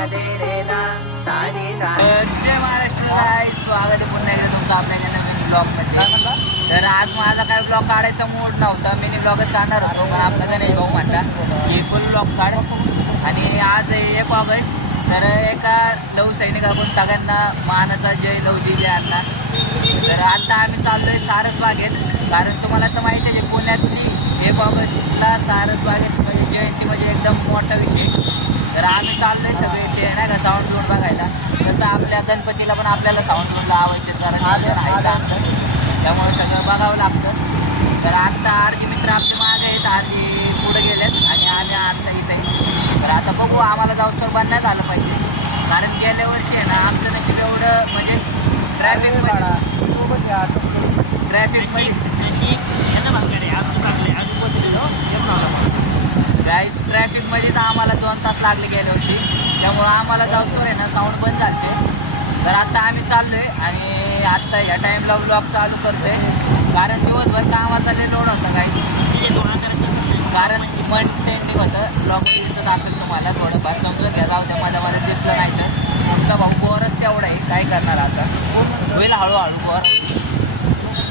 जय Maharashtra guys, स्वागत आहे पुन्हा एकदा तुमचं आपल्या नवीन ब्लॉगमध्ये. तर आज माझा काही ब्लॉग काढायचा मूड नव्हता, मिनी ब्लॉगच काढणार होतो, पण आपला गणेश भाऊ म्हटला की फुल ब्लॉग काढ. आणि आज 1 ऑगस्ट, तर एका लव सैनिकाकडून सगळ्यांना मानाचा जय लवजी अण्णा. तर आता आम्ही चाललो आहे सारसबागेत, कारण तुम्हाला तर माहिती आहे पुण्यातली 1 ऑगस्टला सारसबागेत म्हणजे जयंती म्हणजे एकदम मोठा विषय. तर आम्ही चाललो आहे सगळे ते नाही का साऊंड झोन बघायला. तसं आपल्या गणपतीला पण आपल्याला साऊंड झोन लावायचे, कारण राहायचं आमचं, त्यामुळे सगळं बघावं लागतं. तर आत्ता आरजी मित्र आमचे मागे आहेत, आरजी पुढे गेलेत आणि आम्ही आत्ता इथे. तर आता बघू, आम्हाला जाऊसर बनण्यात आलं पाहिजे, कारण गेल्या वर्षी आहे ना आमचं नशीब एवढं म्हणजे ट्रॅफिकमध्ये गाईस ट्रॅफिकमध्येच आम्हाला 2 तास लागले गेल्या वर्षी, त्यामुळं आम्हाला जाऊसर आहे ना साऊंड बंद झाले. तर आता आम्ही चाललो आहे आणि आत्ता ह्या टाईमला ब्लॉग चालू करतो आहे, कारण दिवसभर कामाचा लय लोड होता काही, कारण मन ट्रेंडिंग होतं. ब्लॉग दिसत असेल तुम्हाला, थोडंफार समजून घ्या, जाऊ द्या माझ्या मला दिसलं नाही तर. तुमचा भाऊ बोरच तेवढा आहे, काय करणार आता, होईल हळूहळू बोर.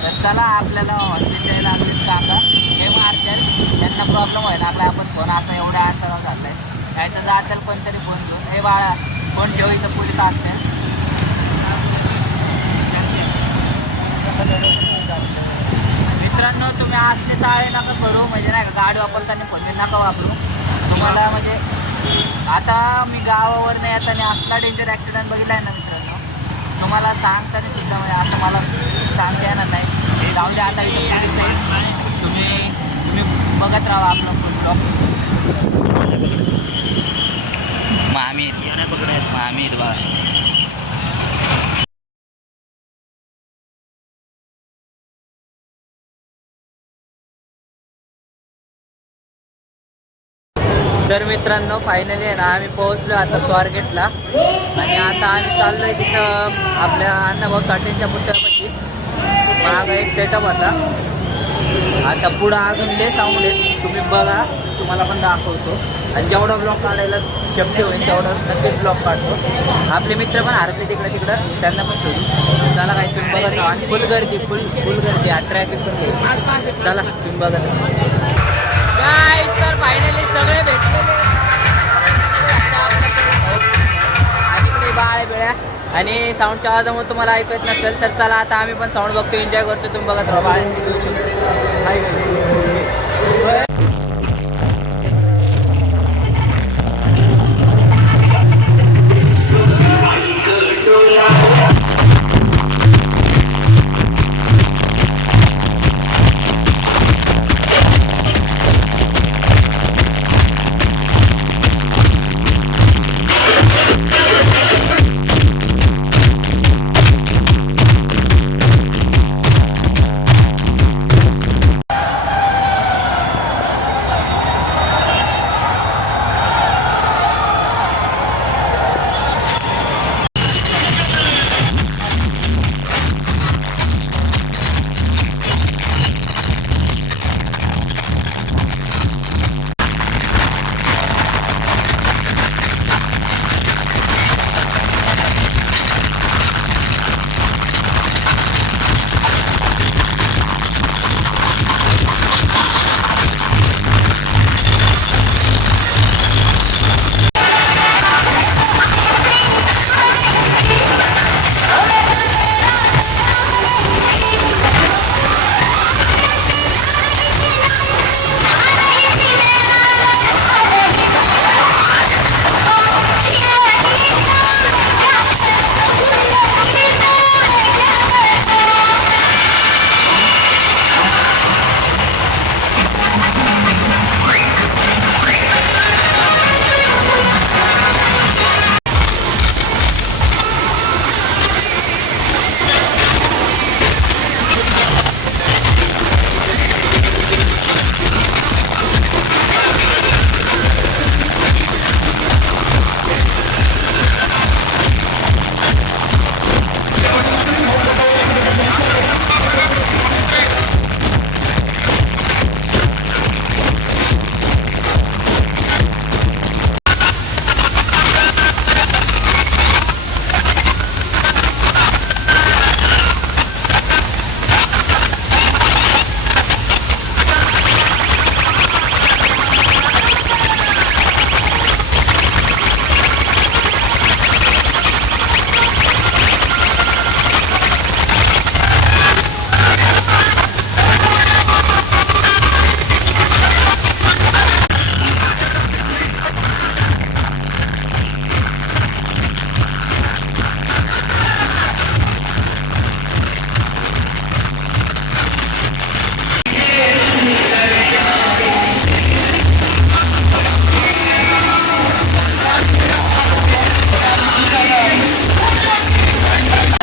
तर चला, आपल्याला हॉस्पिटल द्यायला लागलेत काका, हे मारतात, त्यांना प्रॉब्लेम व्हायला लागला. आपण फोन असा एवढ्या अंतरावर चालला आहे, काय तर जातील कोणतरी फोन घेऊन, हे बाळा फोन ठेव, इथं पोलीस असते. मित्रांनो, तुम्ही असले चाळे नका करू, म्हणजे नाही का गाडी वापरताना फोन नका वापरू. तुम्हाला म्हणजे आता मी गावावर नाही येताना असला डेंजर ॲक्सिडेंट बघितला आहे ना मित्रांनो, तुम्हाला सांगताना सुद्धा म्हणजे असं मला सांगता येणार नाही. हे जाऊ द्या, आता इथं पोलीस आहे, तुम्ही बघत राहा आपलं ब्लॉग. मामी मामी बा. तर मित्रांनो, फायनली आहे ना आम्ही पोहोचलो आता स्वारगेटला, आणि आता आम्ही चाललो आहे तिथं आपल्या अण्णाभाऊ साठेंच्या पुतळ्यापाशी. मागं एक सेटअप होता, आता पुढं अजून लय साऊंड आहेत, तुम्ही बघा, तुम्हाला पण दाखवतो. आणि जेवढा ब्लॉग काढायला शक्य होईल तेवढं नक्कीच ब्लॉग काढतो. आपले मित्र पण हरपले तिकडं, त्यांना पण सोडू. चला काय, तुम्ही बघत राहा. आणि फुल गर्दी ट्रॅफिक पण घ्यायची. चला तुम्ही बघत राहा. तर फायनली सगळे भेटलेले आणि इकडे बाळे बिळ्या आणि साऊंडच्या आवाजामुळे तुम्हाला ऐकू येत नसेल, तर चला आता आम्ही पण साऊंड बघतो, एन्जॉय करतो. तुम्ही बघत राहा बाळांची दिवशी.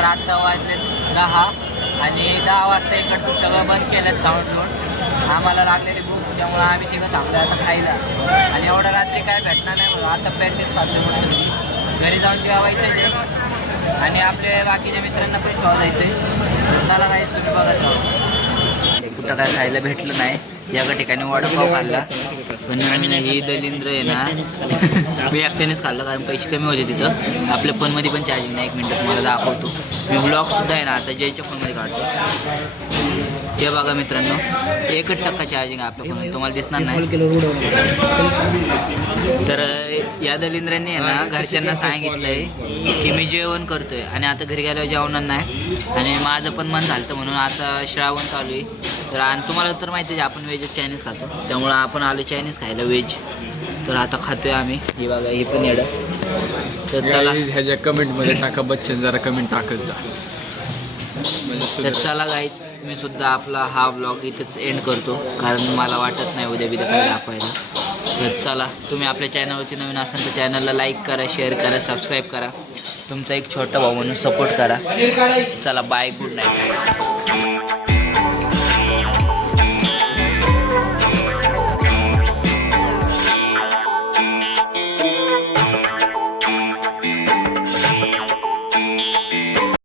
आत्ता वाजले 10 आणि 10 वाजता इकडचं सगळं बंद केलं साऊंड लोड. आम्हाला लागलेली भूक त्यामुळे आम्ही तिथं थांबलो आता खायला. आणि एवढं रात्री काय भेटणार नाही म्हणून आता पॅकेज खातो. घरी जाऊन जेवायचं ते आणि आपले बाकीच्या मित्रांना पण शोधायचं. चला नाही तुम्ही बघत राहा. कुठं काय खायला भेटलं नाही. या ठिकाणी वडापाव खाल्ला पण ही दलिंद्र आहे ना मी एकट्यानेच खाल्लं कारण पैसे कमी होते तिथं. आपल्या फोनमध्ये पण चार्जिंग नाही. 1 मिनटं तुम्हाला दाखवतो. मी ब्लॉगसुद्धा आहे ना आता जयच्या फोनमध्ये काढतो. हे बघा मित्रांनो 1% चार्जिंग आहे आपल्या फोनमध्ये. तुम्हाला दिसणार नाही. तर या दलिंद्रांनी आहे ना घरच्यांना सांगितलं आहे की मी जेवण करतोय आणि आता घरी गेल्यावर जेवणार नाही. आणि माझं पण मन झालं म्हणून आता श्रावण चालू आहे. तर आणि तुम्हाला तर माहिती आहे आपण व्हेज चायनीज खातो त्यामुळं आपण आलो चायनीज खायला व्हेज. तर आता खातोय आम्ही. हे बघा हे पण येडं. तर चला ह्याच्या कमेंटमध्ये टाका बच्चन जरा कमेंट टाकत जा. तर चला गाईच मी सुद्धा आपला हा व्लॉग इथंच एंड करतो कारण मला वाटत नाही उद्या काय दाखवायला. तर चला तुम्ही आपल्या चॅनलवरती नवीन असाल तर चॅनलला लाईक करा, शेअर करा, सबस्क्राईब करा. तुमचा एक छोटा भाऊ म्हणून सपोर्ट करा. चला बाय, गुड नाईट.